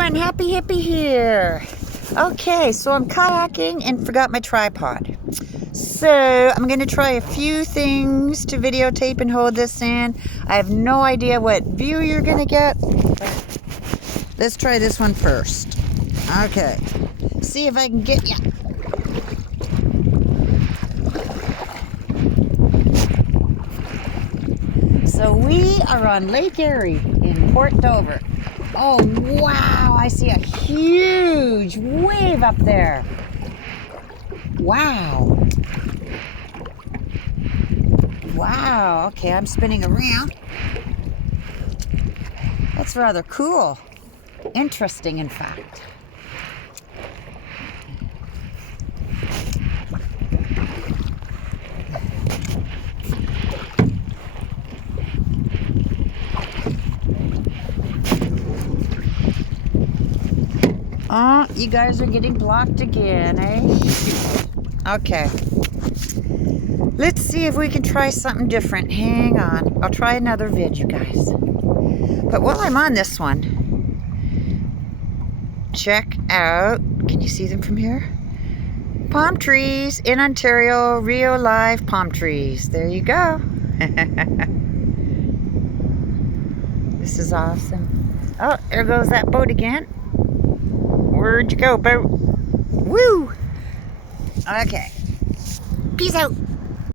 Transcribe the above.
everyone, Happy Hippie here. Okay, so I'm kayaking and forgot my tripod. So I'm going to try a few things to videotape and hold this in. I have no idea what view you're going to get. Let's try this one first. Okay, see if I can get ya. So we are on Lake Erie in Port Dover. Oh wow, I see a huge wave up there. Wow. Wow, okay, I'm spinning around. That's rather cool. Interesting, in fact. Oh, you guys are getting blocked again, eh? Okay. Let's see if we can try something different. Hang on. I'll try another vid, you guys. But while I'm on this one, check out, can you see them from here? Palm trees in Ontario, real live palm trees. There you go. This is awesome. Oh, there goes that boat again. Where'd you go, boat? Woo! Okay. Peace out.